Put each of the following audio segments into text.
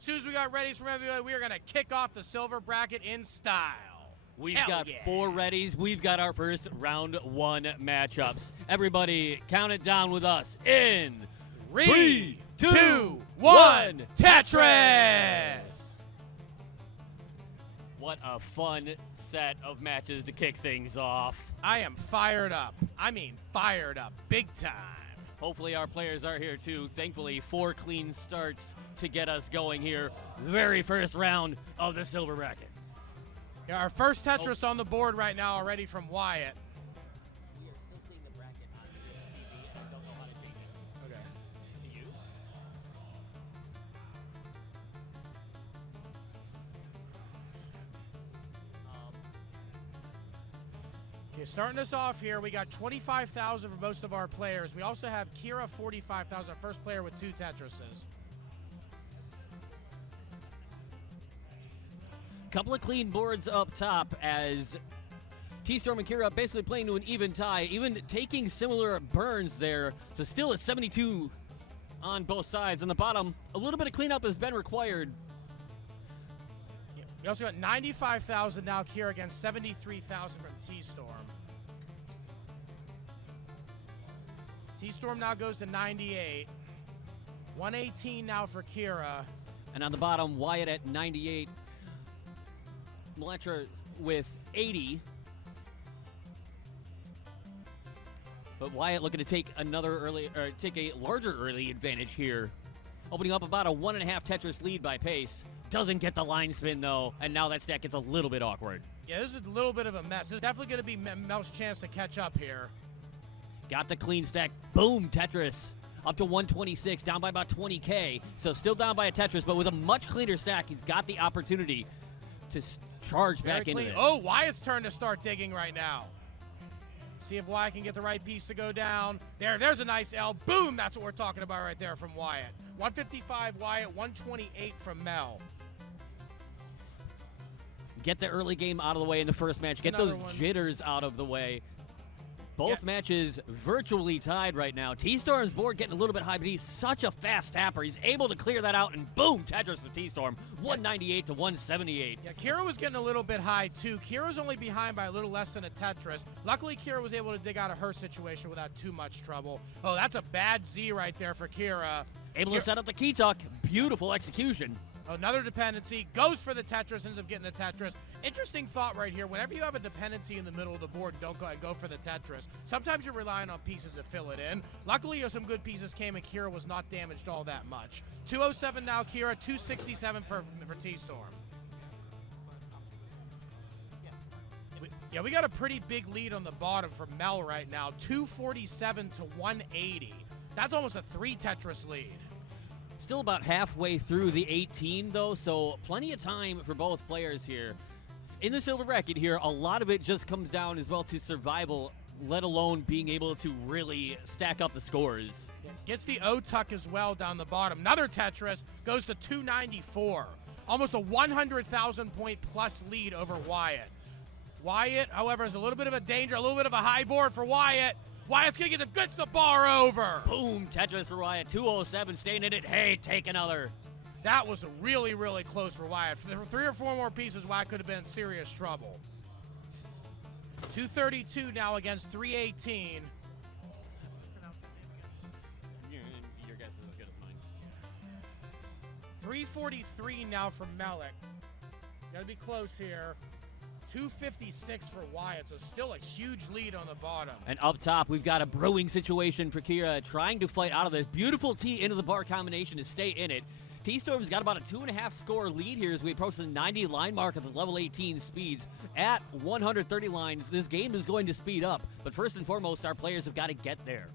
As soon as we got readies from everybody, we are going to kick off the silver bracket in style. We've got 4 readies. We've got our first round 1 matchups. Everybody, count it down with us in 3, 2, 1, Tetris! What a fun set of matches to kick things off. I am fired up. I mean fired up big time. Hopefully our players are here too. Thankfully, 4 clean starts to get us going here. Very first round of the silver bracket. Yeah, our first Tetris on the board right now already from Wyatt. We are still seeing the bracket on this TV, and I don't know how to change it. Okay. Do you? Okay, starting us off here, we got 25,000 for most of our players. We also have Kyira 45,000, first player with 2 Tetrises. Couple of clean boards up top as Tstorm and Kyira basically playing to an even tie, even taking similar burns there. So still at 72 on both sides. On the bottom, a little bit of cleanup has been required. Yeah, we also got 95,000 now, Kyira against 73,000 from Tstorm. Tstorm now goes to 98. 118 now for Kyira. And on the bottom, Wyatt at 98. Mleczarz with 80. But Wyatt looking to take take a larger early advantage here. Opening up about a 1.5 Tetris lead by pace. Doesn't get the line spin though, and now that stack gets a little bit awkward. Yeah, this is a little bit of a mess. This is definitely going to be Mel's chance to catch up here. Got the clean stack. Boom, Tetris. Up to 126, down by about 20K. So still down by a Tetris, but with a much cleaner stack, he's got the opportunity to charge back into it. Oh, Wyatt's turn to start digging right now. See if Wyatt can get the right piece to go down. There's a nice L. Boom, that's what we're talking about right there from Wyatt. 155 Wyatt, 128 from Mel. Get the early game out of the way in the first match. Get those jitters out of the way. Both matches virtually tied right now. Tstorm's board getting a little bit high, but he's such a fast tapper. He's able to clear that out, and boom, Tetris for Tstorm. 198 to 178. Yeah, Kyira was getting a little bit high, too. Kyira's only behind by a little less than a Tetris. Luckily, Kyira was able to dig out of her situation without too much trouble. Oh, that's a bad Z right there for Kyira. Able to set up the key tuck. Beautiful execution. Another dependency, goes for the Tetris, ends up getting the Tetris. Interesting thought right here. Whenever you have a dependency in the middle of the board, don't go for the Tetris. Sometimes you're relying on pieces to fill it in. Luckily, some good pieces came, and Kyira was not damaged all that much. 207 now, Kyira. 267 for Tstorm. Yeah, we got a pretty big lead on the bottom for Mel right now. 247 to 180. That's almost a 3 Tetris lead. Still about halfway through the 18, though, so plenty of time for both players here. In the silver bracket here, a lot of it just comes down as well to survival, let alone being able to really stack up the scores. Yeah, gets the O-tuck as well down the bottom. Another Tetris goes to 294. Almost a 100,000 point plus lead over Wyatt. Wyatt, however, is a little bit of a danger, a little bit of a high board for Wyatt. Wyatt's going to gets the bar over. Boom, Tetris for Wyatt. 207, staying in it. Hey, take another. That was really, really close for Wyatt. For 3 or 4 more pieces, Wyatt could have been in serious trouble. 232 now against 318. Your guess is as good as mine. 343 now from Malik. Got to be close here. 256 for Wyatt, so still a huge lead on the bottom. And up top, we've got a brewing situation for Kyira, trying to fight out of this. Beautiful T into the bar combination to stay in it. Tstorm's got about a 2.5 score lead here as we approach the 90 line mark at the level 18 speeds. At 130 lines, this game is going to speed up. But first and foremost, our players have got to get there.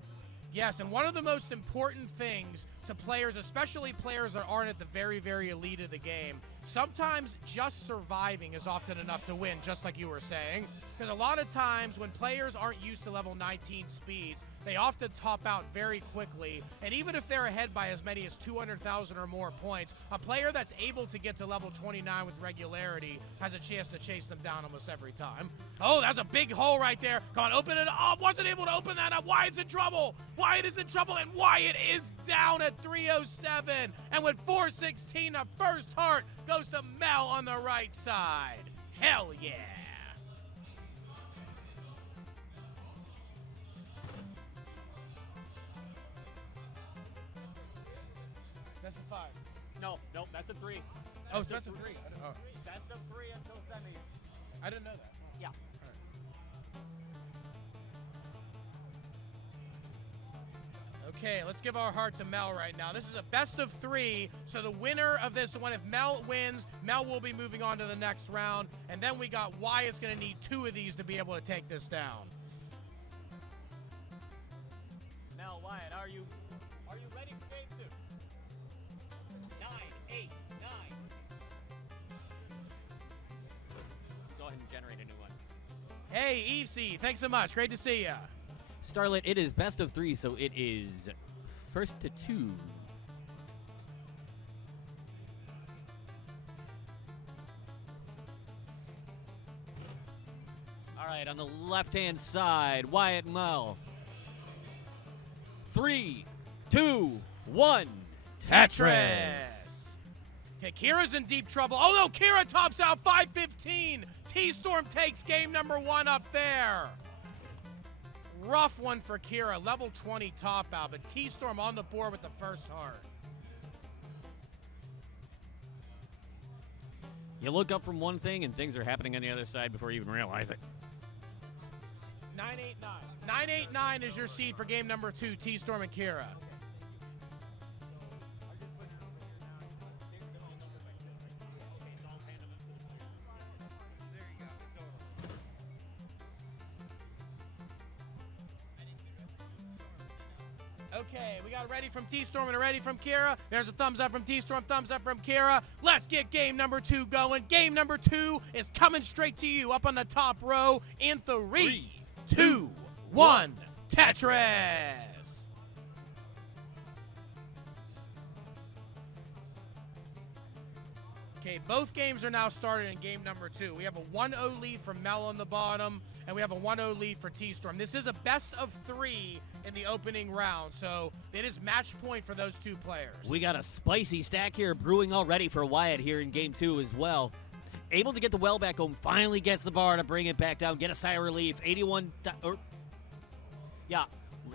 Yes, and one of the most important things to players, especially players that aren't at the very, very elite of the game, sometimes just surviving is often enough to win, just like you were saying. Because a lot of times when players aren't used to level 19 speeds, they often top out very quickly. And even if they're ahead by as many as 200,000 or more points, a player that's able to get to level 29 with regularity has a chance to chase them down almost every time. Oh, that's a big hole right there. Come on, open it up. Wasn't able to open that up. Wyatt's in trouble. Wyatt is in trouble, and Wyatt is down at with 307. And with 416, the first heart goes to Mel on the right side. Hell yeah. Best of 5. No, best of 3. Oh, it's best of 3. Best of 3 until semis. I didn't know that. Yeah. Okay, let's give our heart to Mel right now. This is a best of 3, so the winner of this one, if Mel wins, Mel will be moving on to the next round, and then we got Wyatt's going to need 2 of these to be able to take this down. Mel, Wyatt, are you ready for game 2? 9, 8, 9. Go ahead and generate a new one. Hey, Evesy, thanks so much. Great to see ya. Starlet, it is best of 3, so it is first to 2. All right, on the left-hand side, Wyatt, Mel. 3, 2, 1. Tetris. Okay, Kira's in deep trouble. Oh no, Kyira tops out 515. Tstorm takes game number 1 up there. Rough one for Kyira, level 20 top out, but Tstorm on the board with the first heart. You look up from one thing and things are happening on the other side before you even realize it. 989. 989 is your seed for game number 2, Tstorm and Kyira. Okay, we got a ready from Tstorm and a ready from Kyira. There's a thumbs up from Tstorm, thumbs up from Kyira. Let's get game number 2 going. Game number 2 is coming straight to you up on the top row in 3, 2, 1, Tetris. Okay, both games are now started in game number 2. We have a 1-0 lead for Mel on the bottom, and we have a 1-0 lead for Tstorm. This is a best of 3 in the opening round, so it is match point for those 2 players. We got a spicy stack here brewing already for Wyatt here in game 2 as well. Able to get the well back home, finally gets the bar to bring it back down, get a sigh of relief. 81,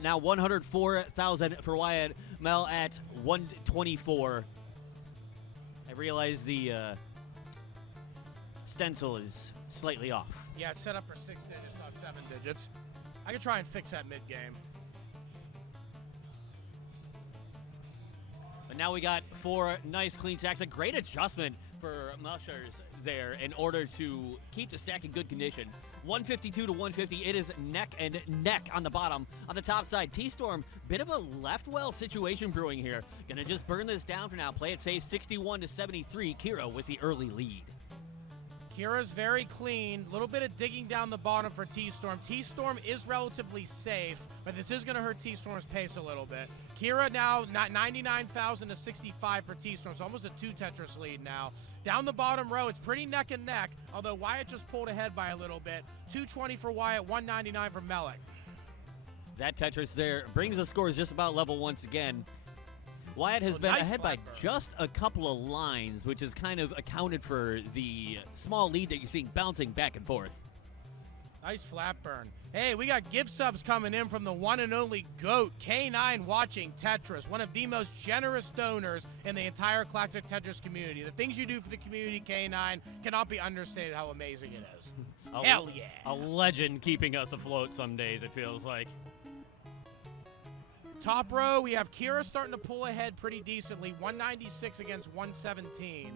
now 104,000 for Wyatt. Mel at 124. I realize the stencil is slightly off. Yeah, it's set up for 6 digits, not 7 digits. I can try and fix that mid-game. But now we got 4 nice clean stacks. A great adjustment for Mleczarz there in order to keep the stack in good condition. 152 to 150. It is neck and neck on the bottom. On the top side, Tstorm, bit of a left well situation brewing here. Gonna just burn this down for now. Play it safe, 61 to 73. Kyira with the early lead. Kyira's very clean. A little bit of digging down the bottom for Tstorm. Tstorm is relatively safe, but this is going to hurt Tstorm's pace a little bit. Kyira now 99,000 to 65 for Tstorm, so almost a 2 Tetris lead now. Down the bottom row, it's pretty neck and neck, although Wyatt just pulled ahead by a little bit. 220 for Wyatt, 199 for Mleczarz. That Tetris there brings the scores just about level once again. Wyatt has been ahead by just a couple of lines, which has kind of accounted for the small lead that you're seeing bouncing back and forth. Nice flat burn. Hey, we got gift subs coming in from the one and only GOAT, K9 watching Tetris, one of the most generous donors in the entire Classic Tetris community. The things you do for the community, K9, cannot be understated how amazing it is. Hell yeah. A legend keeping us afloat some days, it feels like. Top row, we have Kyira starting to pull ahead pretty decently, 196 against 117.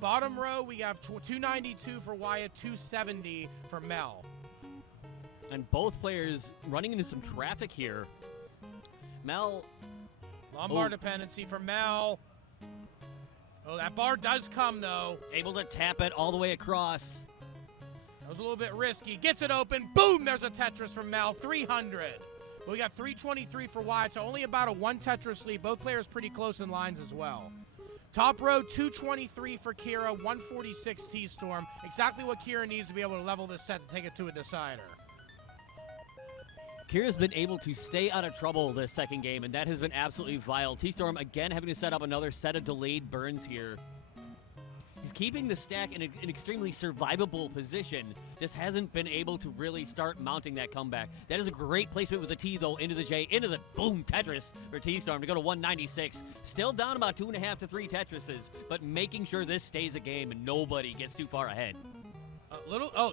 Bottom row, we have 292 for Wyatt, 270 for Mel. And both players running into some traffic here. Mel. Lombard dependency for Mel. Oh, that bar does come, though. Able to tap it all the way across. That was a little bit risky. Gets it open. Boom, there's a Tetris from Mel, 300. But we got 323 for Wyatt, so only about a 1 Tetris lead. Both players pretty close in lines as well. Top row, 223 for Kyira, 146 Tstorm. Exactly what Kyira needs to be able to level this set to take it to a decider. Kyira's been able to stay out of trouble this second game, and that has been absolutely vile. Tstorm again having to set up another set of delayed burns here. He's keeping the stack in an extremely survivable position. Just hasn't been able to really start mounting that comeback. That is a great placement with the T, though, into the J, into the boom Tetris for Tstorm to go to 196. Still down about 2.5 to 3 Tetrises, but making sure this stays a game and nobody gets too far ahead.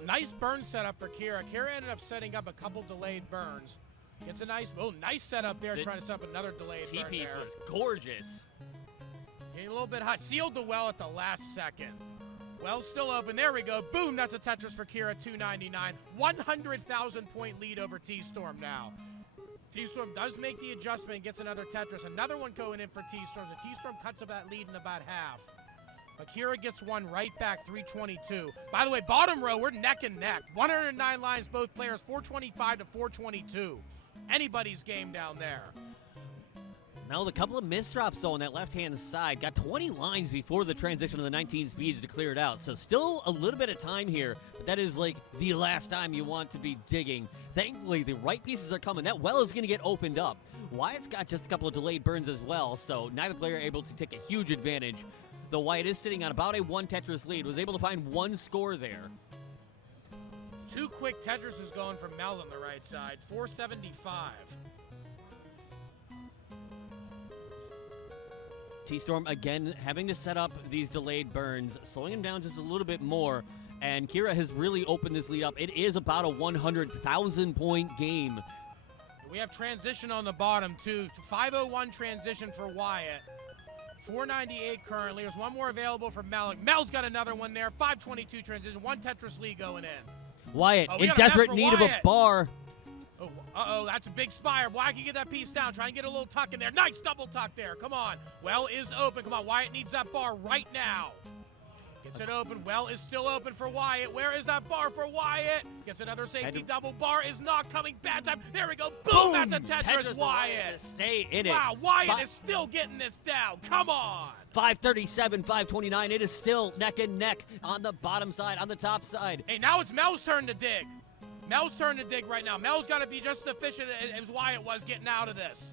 Nice burn setup for Kyira. Kyira ended up setting up a couple delayed burns. Gets a nice setup there, trying to set up another delayed burn. T-piece was gorgeous. Getting a little bit hot. Sealed the well at the last second. Well, still open. There we go. Boom, that's a Tetris for Kyira, 299. 100,000 point lead over Tstorm now. Tstorm does make the adjustment and gets another Tetris. Another one going in for Tstorm. So Tstorm cuts up that lead in about half. But Kyira gets one right back, 322. By the way, bottom row, we're neck and neck. 109 lines, both players, 425 to 422. Anybody's game down there. Now, a couple of misdrops, though, on that left-hand side. Got 20 lines before the transition of the 19 speeds to clear it out. So still a little bit of time here, but that is like the last time you want to be digging. Thankfully, the right pieces are coming. That well is going to get opened up. Wyatt's got just a couple of delayed burns as well, so neither player able to take a huge advantage. Though Wyatt is sitting on about a 1 Tetris lead, was able to find 1 score there. 2 quick Tetrises going from Mel on the right side, 475. Tstorm again having to set up these delayed burns, slowing him down just a little bit more, and Kyira has really opened this lead up. It is about a 100,000 point game. We have transition on the bottom too. 501 transition for Wyatt. 498 currently. There's one more available for Mel. Mel's got another one there. 522 transition. 1 Tetris lead going in. Wyatt in desperate need of a bar. Oh, that's a big spire. Wyatt can get that piece down. Try and get a little tuck in there. Nice double tuck there. Come on. Well is open. Come on. Wyatt needs that bar right now. Gets it open. Well is still open for Wyatt. Where is that bar for Wyatt? Gets another safety double. Bar is not coming. Bad time. There we go. Boom. That's a Tetris, Wyatt. Stay in it. Wow. Wyatt is still getting this down. Come on. 537, 529. It is still neck and neck on the bottom side, on the top side. Hey, now it's Mel's turn to dig. Mel's turn to dig right now. Mel's got to be just as efficient as Wyatt was getting out of this.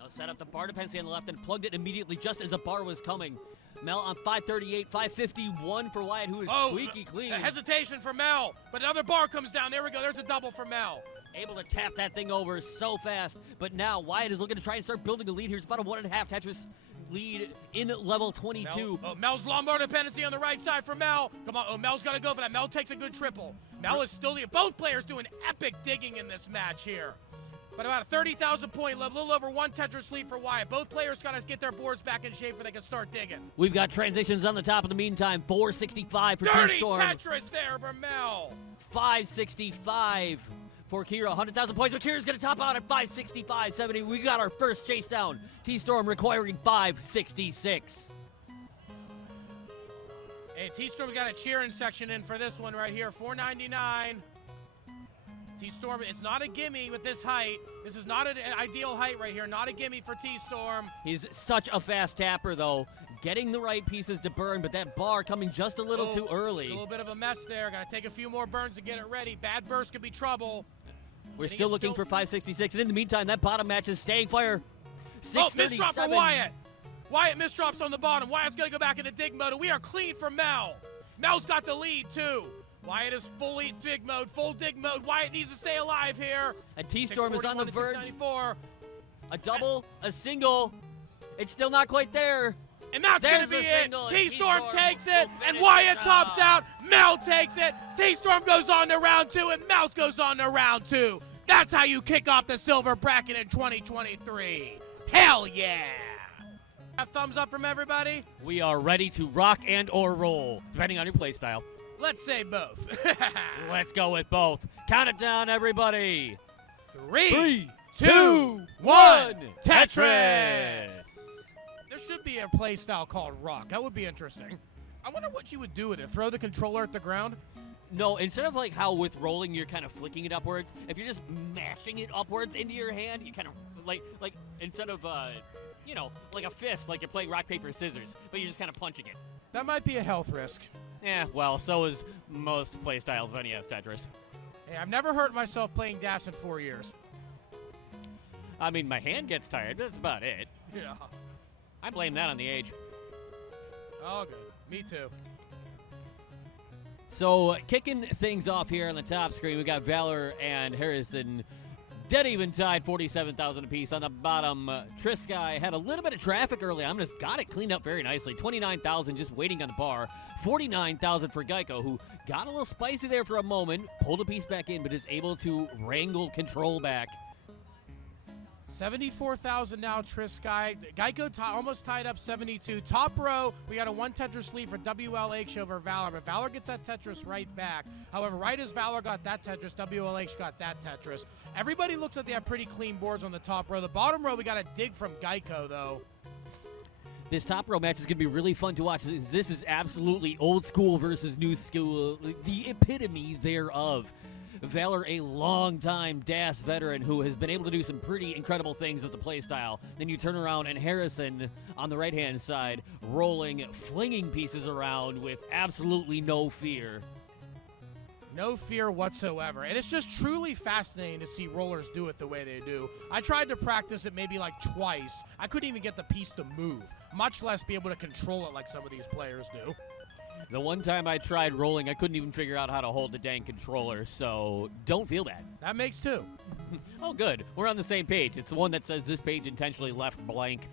Now set up the bar dependency on the left and plugged it immediately just as the bar was coming. Mel on 538, 551 for Wyatt, who is squeaky clean. Hesitation for Mel, but another bar comes down. There we go. There's a double for Mel. Able to tap that thing over so fast. But now Wyatt is looking to try and start building a lead here. It's about a 1.5 Tetris lead in level 22. Mel's Lombard dependency on the right side for Mel. Come on. Mel's got to go for that. Mel takes a good triple. Mel is still both players doing epic digging in this match here. But about a 30,000 point level, a little over 1 Tetris lead for Wyatt. Both players got to get their boards back in shape where they can start digging. We've got transitions on the top in the meantime. 465 for Dirty Tstorm. Tetris there for Mel. 565 for Kyira. 100,000 points. So Kyira's going to top out at 565.70. We got our first chase down. Tstorm requiring 566. Hey, Tstorm's got a cheering section in for this one right here. 499. Tstorm, it's not a gimme with this height. This is not an ideal height right here. Not a gimme for Tstorm. He's such a fast tapper, though. Getting the right pieces to burn, but that bar coming just a little too early. It's a little bit of a mess there. Got to take a few more burns to get it ready. Bad burst could be trouble. We're still looking for 566, and in the meantime, that bottom match is staying fire. 637. Misdrop for Wyatt. Wyatt misdrops on the bottom. Wyatt's going to go back into dig mode, and we are clean for Mel. Mel's got the lead, too. Wyatt is fully dig mode, full dig mode. Wyatt needs to stay alive here. And Tstorm is on the verge. 694. A double, a single. It's still not quite there. And that's going to be it. Tstorm takes it, and Wyatt tops out. Mel takes it. Tstorm goes on to round 2, and Mel goes on to round 2. That's how you kick off the silver bracket in 2023. Hell yeah. A thumbs up from everybody? We are ready to rock and or roll, depending on your play style. Let's say both. Let's go with both. Count it down, everybody. 3, 2, 1, Tetris! There should be a play style called rock. That would be interesting. I wonder what you would do with it. Throw the controller at the ground? No, instead of like how with rolling you're kind of flicking it upwards, if you're just mashing it upwards into your hand, you kind of like instead of like a fist, like you're playing rock, paper, scissors, but you're just kind of punching it. That might be a health risk. Yeah, well, so is most playstyles of NES Tetris. Hey, I've never hurt myself playing DAS in 4 years. I mean, my hand gets tired. That's about it. Yeah. I blame that on the age. Oh, good. Me too. So, kicking things off here on the top screen, we got Valor and Harrison dead even tied, 47,000 apiece. On the bottom, Triskai had a little bit of traffic early on, just got it cleaned up very nicely. 29,000 just waiting on the bar. 49,000 for Gycho, who got a little spicy there for a moment, pulled a piece back in, but is able to wrangle control back. 74,000 now, Triskai. Gycho almost tied up 72. Top row, we got a 1 Tetris lead for WLH over Valor, but Valor gets that Tetris right back. However, right as Valor got that Tetris, WLH got that Tetris. Everybody looks like they have pretty clean boards on the top row. The bottom row, we got a dig from Gycho, though. This top row match is going to be really fun to watch. This is absolutely old school versus new school, the epitome thereof. Valor, a long-time DAS veteran who has been able to do some pretty incredible things with the playstyle. Then you turn around and Harrison on the right-hand side, rolling, flinging pieces around with absolutely no fear. No fear whatsoever. And it's just truly fascinating to see rollers do it the way they do. I tried to practice it maybe like twice. I couldn't even get the piece to move, much less be able to control it like some of these players do. The one time I tried rolling, I couldn't even figure out how to hold the dang controller, so don't feel bad. That makes two. Oh, good. We're on the same page. It's the one that says this page intentionally left blank.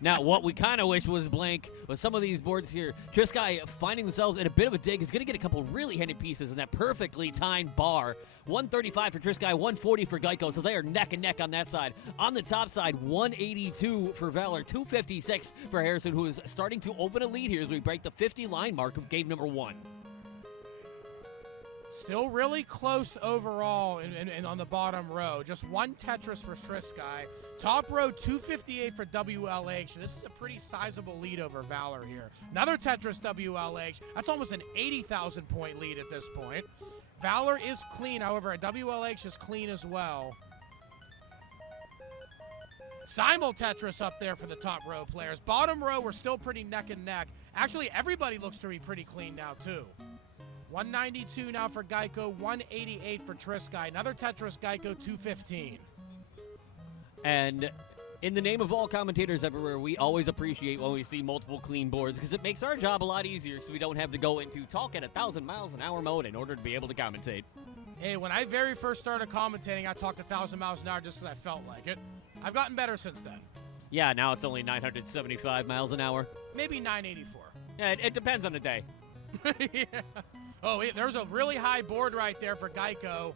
Now, what we kind of wish was blank was some of these boards here. Triskai finding themselves in a bit of a dig is going to get a couple really handy pieces in that perfectly timed bar. 135 for Triskai, 140 for Gycho, so they are neck and neck on that side. On the top side, 182 for Valor, 256 for Harrison, who is starting to open a lead here as we break the 50-line mark of game number 1. Still really close overall and on the bottom row. Just 1 Tetris for Triskai. Top row, 258 for WLH. This is a pretty sizable lead over Valor here. Another Tetris WLH. That's almost an 80,000 point lead at this point. Valor is clean, however, WLH is clean as well. Simul Tetris up there for the top row players. Bottom row, we're still pretty neck and neck. Actually, everybody looks to be pretty clean now, too. 192 now for Gycho, 188 for Triskai. Another Tetris Gycho, 215. And in the name of all commentators everywhere, we always appreciate when we see multiple clean boards because it makes our job a lot easier because we don't have to go into talk at 1,000 miles an hour mode in order to be able to commentate. Hey, when I very first started commentating, I talked 1,000 miles an hour just because I felt like it. I've gotten better since then. Yeah, now it's only 975 miles an hour. Maybe 984. Yeah, it depends on the day. Yeah. Oh, there's a really high board right there for Gycho.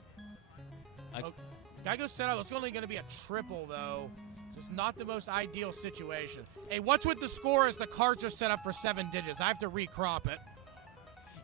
Gycho set up. It's only going to be a triple, though. So it's not the most ideal situation. Hey, what's with the score is the cards are set up for 7 digits. I have to recrop it.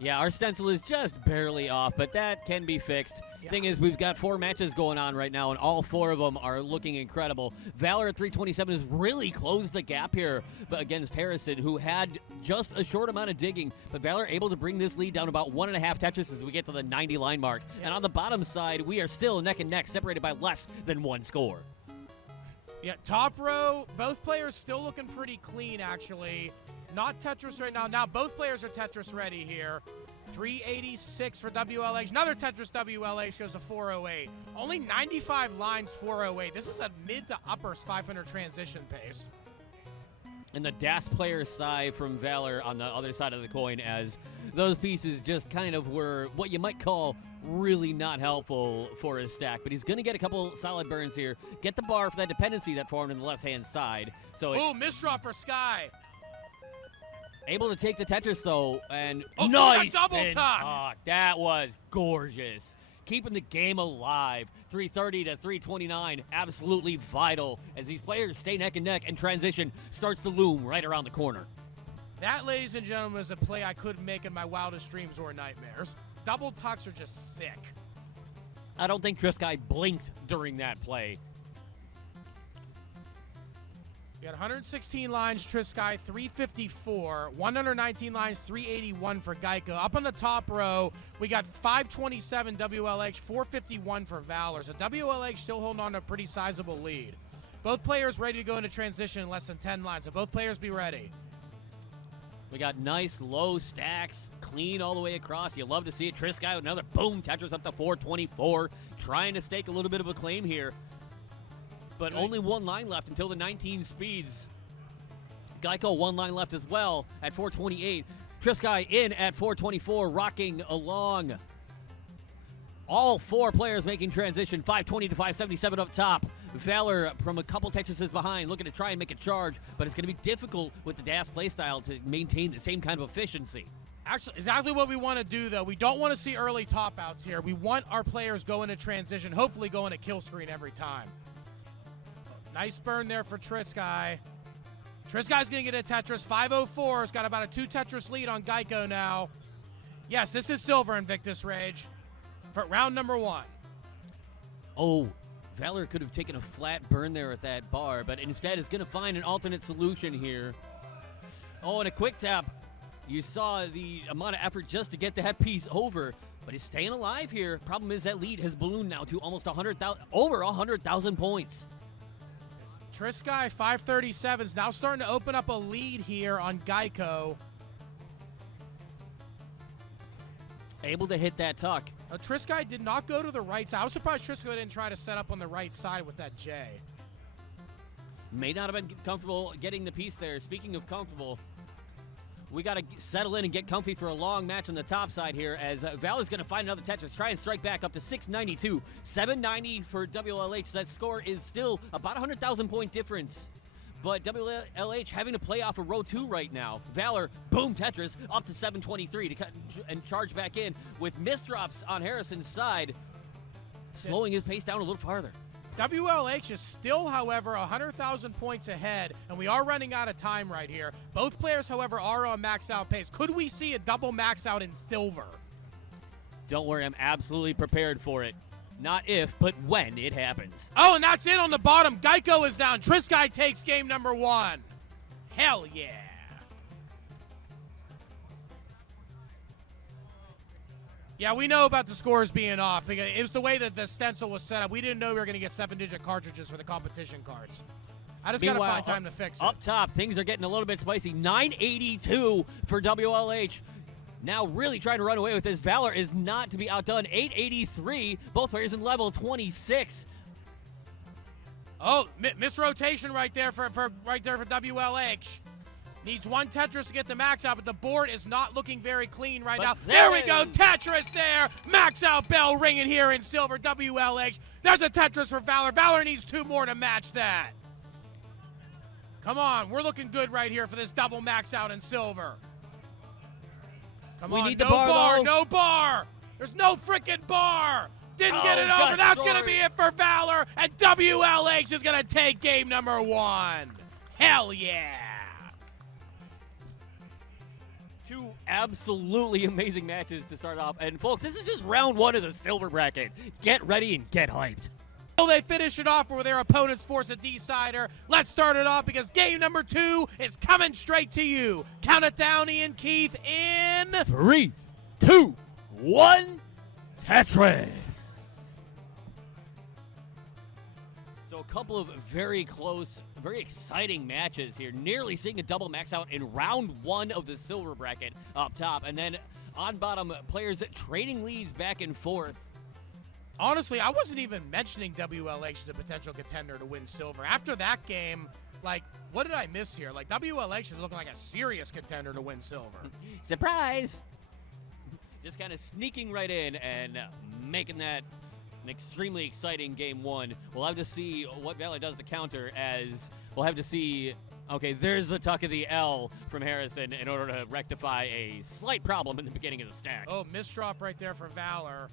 Yeah, our stencil is just barely off, but that can be fixed. Yeah. Thing is, we've got 4 matches going on right now, and all 4 of them are looking incredible. Valor at 327 has really closed the gap here against Harrison, who had just a short amount of digging, but Valor able to bring this lead down about 1.5 Tetris as we get to the 90-line mark. Yeah. And on the bottom side, we are still neck and neck, separated by less than 1 score. Yeah, top row, both players still looking pretty clean, actually. Not Tetris right now. Now both players are Tetris ready here. 386 for WLH. Another Tetris WLH goes to 408. Only 95 lines, 408. This is a mid to upper 500 transition pace. And the DAS player side from Valor on the other side of the coin, as those pieces just kind of were what you might call really not helpful for his stack. But he's going to get a couple solid burns here. Get the bar for that dependency that formed on the left-hand side. So ooh, misdraw for Sky. Able to take the Tetris, though, and nice double tuck. That was gorgeous. Keeping the game alive. 330 to 329, absolutely vital as these players stay neck and neck, and transition starts to loom right around the corner. That, ladies and gentlemen, is a play I couldn't make in my wildest dreams or nightmares. Double tucks are just sick. I don't think Triskai blinked during that play. We got 116 lines, Triskai, 354. 119 lines, 381 for Gycho. Up on the top row, we got 527 WLH, 451 for Valor. So WLH still holding on to a pretty sizable lead. Both players ready to go into transition in less than 10 lines, so both players be ready. We got nice low stacks, clean all the way across. You love to see it. Triskai with another boom. Tetris up to 424. Trying to stake a little bit of a claim here. But only one line left until the 19 speeds. Gycho one line left as well at 428. Triskai in at 424, rocking along. All four players making transition. 520 to 577 up top. Valor from a couple Tetrises behind, looking to try and make a charge, but it's going to be difficult with the DAS playstyle to maintain the same kind of efficiency. Actually, exactly what we want to do, though. We don't want to see early top-outs here. We want our players going to transition, hopefully going to kill screen every time. Nice burn there for Triskai. Triskai's going to get a Tetris. 504. It's got about a 2 Tetris lead on Gycho now. Yes, this is Silver Invictus Rage for round number 1. Oh, Valor could have taken a flat burn there at that bar, but instead is going to find an alternate solution here. Oh, and a quick tap. You saw the amount of effort just to get that piece over, but he's staying alive here. Problem is that lead has ballooned now to almost 100,000, over 100,000 points. Triskai, 537, is now starting to open up a lead here on Gycho. Able to hit that tuck. Triskai did not go to the right side. I was surprised Triskai didn't try to set up on the right side with that J. May not have been comfortable getting the piece there. Speaking of comfortable, we got to settle in and get comfy for a long match on the top side here as Valor's going to find another Tetris, try and strike back up to 692. 790 for WLH. That score is still about a 100,000 point difference. But WLH having to play off of row 2 right now. Valor, boom, Tetris, up to 723 to cut and charge back in with misdrops on Harrison's side, slowing his pace down a little farther. WLH is still, however, 100,000 points ahead, and we are running out of time right here. Both players, however, are on max out pace. Could we see a double max out in silver? Don't worry, I'm absolutely prepared for it. Not if, but when it happens. Oh, and that's it on the bottom. Gycho is down. Triskai takes game number 1. Hell yeah. Yeah, we know about the scores being off. It was the way that the stencil was set up. We didn't know we were going to get 7-digit cartridges for the competition cards. I just got to find time to fix it. Up top, things are getting a little bit spicy. 982 for WLH. Now really trying to run away with this. Valor is not to be outdone. 883. Both players in level 26. Oh, misrotation right there for WLH. Needs 1 Tetris to get the max out, but the board is not looking very clean right now. There we go, Tetris there. Max out bell ringing here in silver. WLH. There's a Tetris for Valor. Valor needs 2 more to match that. Come on, we're looking good right here for this double max out in silver. Come on, need the bar, no bar. There's no freaking bar. Didn't get it over. That's going to be it for Valor, and WLH is going to take game number 1. Hell yeah. 2 absolutely amazing matches to start off. And folks, this is just round 1 of the silver bracket. Get ready and get hyped. So they finish it off where their opponents force a decider. Let's start it off because game number 2 is coming straight to you. Count it down, IanKeith, in 3, 2, 1, Tetris. So a couple of very close, very exciting matches here. Nearly seeing a double max out in round 1 of the silver bracket up top. And then on bottom, players trading leads back and forth. Honestly, I wasn't even mentioning WLH as a potential contender to win silver. After that game, like, what did I miss here? Like, WLH is looking like a serious contender to win silver. Surprise! Just kind of sneaking right in and making that an extremely exciting game 1. We'll have to see what Valor does to counter, as we'll have to see. Okay, there's the tuck of the L from Harrison in order to rectify a slight problem in the beginning of the stack. Oh, misdrop right there for Valor.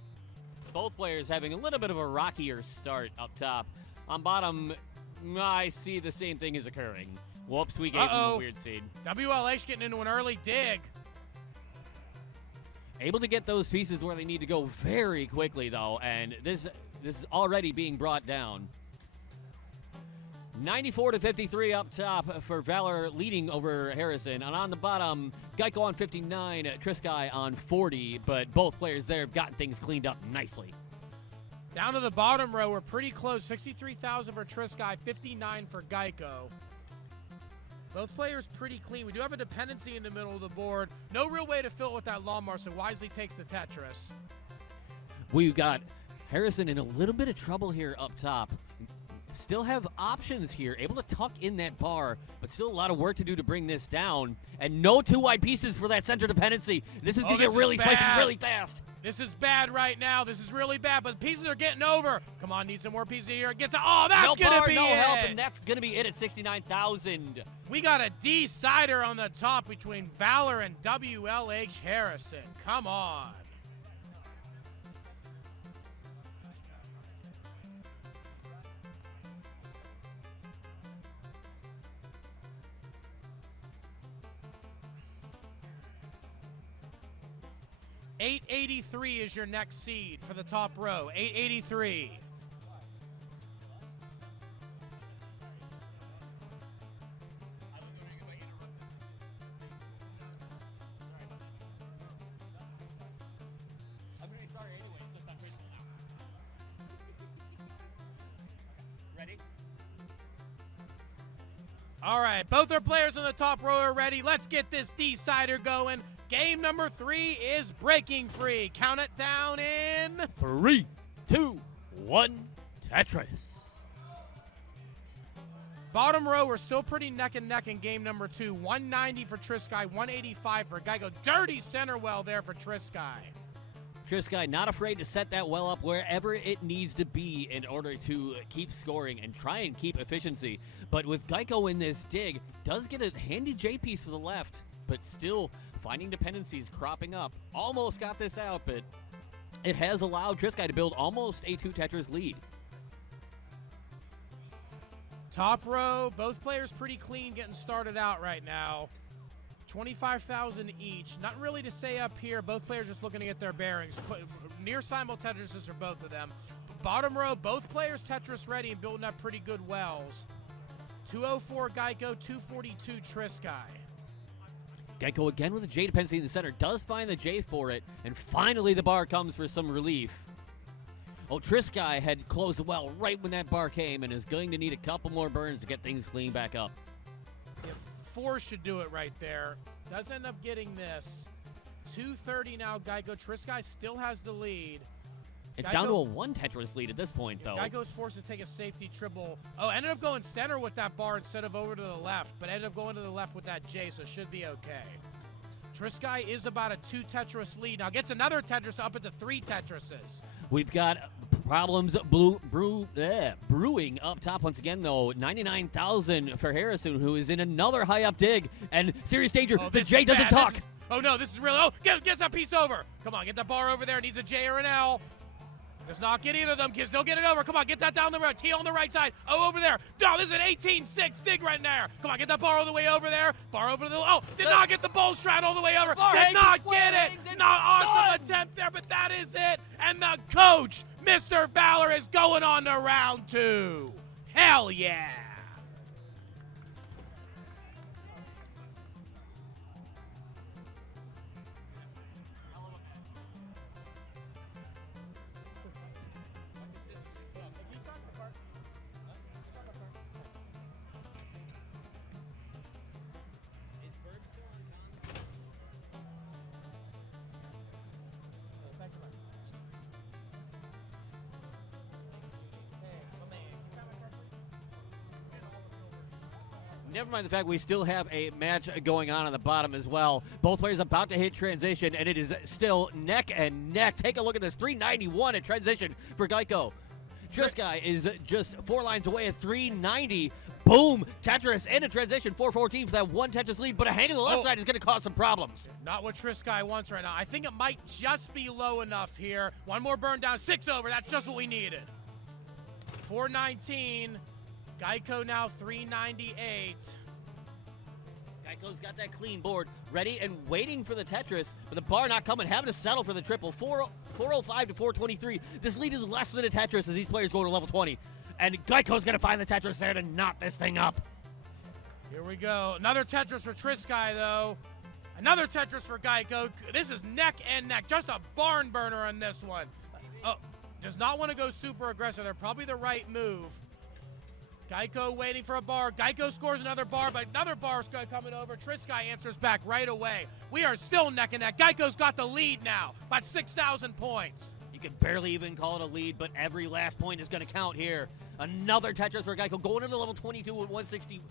Both players having a little bit of a rockier start up top. On bottom, I see the same thing is occurring. Whoops, we gave him a weird seed. WLH getting into an early dig. Able to get those pieces where they need to go very quickly, though, and this is already being brought down. 94 to 53 up top for Valor, leading over Harrison. And on the bottom, Gycho on 59, Triskai on 40, but both players there have gotten things cleaned up nicely. Down to the bottom row, we're pretty close. 63,000 for Triskai, 59 for Gycho. Both players pretty clean. We do have a dependency in the middle of the board. No real way to fill it with that Lawnmower, so wisely takes the Tetris. We've got Harrison in a little bit of trouble here up top. Still have options here, able to tuck in that bar, but still a lot of work to do to bring this down. And no two wide pieces for that center dependency. This is going to get really spicy really fast. This is bad right now. This is really bad, but the pieces are getting over. Come on, need some more pieces here. Get to, oh, that's going to be no it. help, and that's going to be it at 69,000. We got a decider on the top between Valor and WLH Harrison. Come on. $883 is your next seed for the top row. $883. I'm going to start anyway, so it's not critical now. Ready? All right, both our players on the top row are ready. Let's get this decider going. Game number 3 is breaking free. Count it down in 3, 2, 1, Tetris. Bottom row, we're still pretty neck and neck in game number 2. 190 for Triskai, 185 for Gycho. Dirty center well there for Triskai. Triskai not afraid to set that well up wherever it needs to be in order to keep scoring and try and keep efficiency. But with Gycho in this dig, does get a handy J-piece for the left, but still finding dependencies cropping up. Almost got this out, but it has allowed Triskai to build almost a 2 Tetris lead. Top row, both players pretty clean getting started out right now. 25,000 each. Not really to say up here. Both players just looking to get their bearings. Near simul Tetrises for both of them. Bottom row, both players Tetris ready and building up pretty good wells. 204 Gycho, 242 Triskai. Gycho again with a J dependency in the center. Does find the J for it. And finally the bar comes for some relief. Oh, Triskai had closed the well right when that bar came and is going to need a couple more burns to get things clean back up. Yeah, 4 should do it right there. Does end up getting this. 230 now, Gycho. Triskai still has the lead. It's Gycho, down to a 1 Tetris lead at this point, though. Gycho's forced to take a safety triple. Oh, ended up going center with that bar instead of over to the left, but ended up going to the left with that J, so should be okay. Triskai is about a 2 Tetris lead. Now gets another Tetris up into 3 Tetrises. We've got problems brewing up top once again, though. 99,000 for Harrison, who is in another high-up dig. And serious danger. Oh, the J doesn't talk. Oh, no, this is really... Oh, get that piece over. Come on, get that bar over there. Needs a J or an L. Does not get either of them, kids. They'll get it over. Come on, get that down the road. T on the right side. Oh, over there. No, this is an 18-6 dig right there. Come on, get that bar all the way over there. Bar over to the... Oh, did not get the bull stride all the way over. Did not get it. Not awesome attempt there, but that is it. And the coach, Mr. Valor, is going on to round 2. Hell yeah. Never mind the fact we still have a match going on the bottom as well. Both players about to hit transition, and it is still neck and neck. Take a look at this, 391 at transition for Gycho. Triskai is just 4 lines away at 390. Boom! Tetris and a transition, 414 for that 1 Tetris lead, but a hang on the left side is going to cause some problems. Not what Triskai wants right now. I think it might just be low enough here. 1 more burn down, 6 over. That's just what we needed. 419. Gycho now 398. Gycho's got that clean board, ready and waiting for the Tetris, but the bar not coming, having to settle for the triple. 405 to 423. This lead is less than a Tetris as these players go to level 20. And Gycho's going to find the Tetris there to knot this thing up. Here we go. Another Tetris for Triskai, though. Another Tetris for Gycho. This is neck and neck. Just a barn burner on this one. Oh, does not want to go super aggressive. They're probably the right move. Gycho waiting for a bar. Gycho scores another bar, but another bar is coming over. Triskai answers back right away. We are still neck and neck. Gycho's got the lead now, about 6,000 points. You can barely even call it a lead, but every last point is going to count here. Another Tetris for Gycho, going into level 22 at 160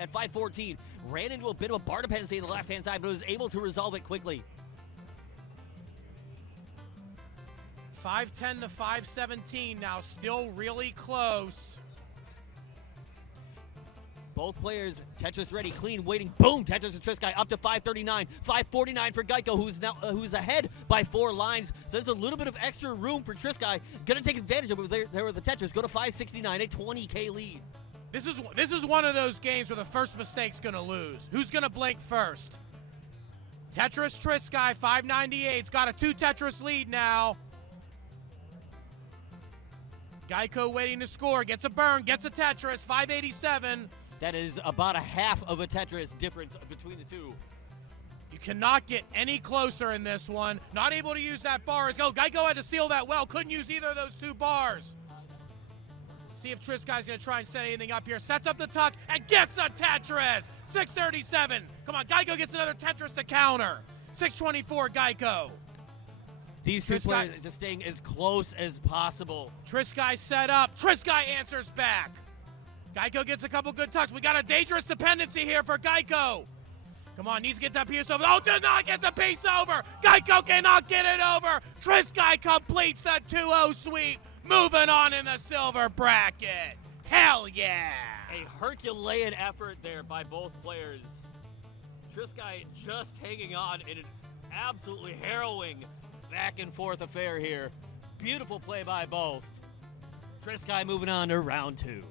at 514. Ran into a bit of a bar dependency on the left-hand side, but was able to resolve it quickly. 510 to 517 now, still really close. Both players, Tetris ready, clean, waiting. Boom! Tetris and Triskai up to 539. 549 for Gycho, who's ahead by 4 lines. So there's a little bit of extra room for Triskai. Gonna take advantage of it there with the Tetris. Go to 569, a 20K lead. This is one of those games where the first mistake's gonna lose. Who's gonna blink first? Tetris Triskai, 598's got a 2 Tetris lead now. Gycho waiting to score, gets a burn, gets a Tetris, 587. That is about a half of a Tetris difference between the two. You cannot get any closer in this one. Not able to use that bar. Gycho had to seal that well. Couldn't use either of those 2 bars. See if Triskai's going to try and set anything up here. Sets up the tuck and gets a Tetris. 637. Come on, Gycho gets another Tetris to counter. 624, Gycho. These two players just staying as close as possible. Triskai set up. Triskai answers back. Gycho gets a couple good tucks. We got a dangerous dependency here for Gycho. Come on, needs to get that piece over. Oh, did not get the piece over. Gycho cannot get it over. Triskai completes the 2-0 sweep. Moving on in the silver bracket. Hell yeah. A Herculean effort there by both players. Triskai just hanging on in an absolutely harrowing back and forth affair here. Beautiful play by both. Triskai moving on to round 2.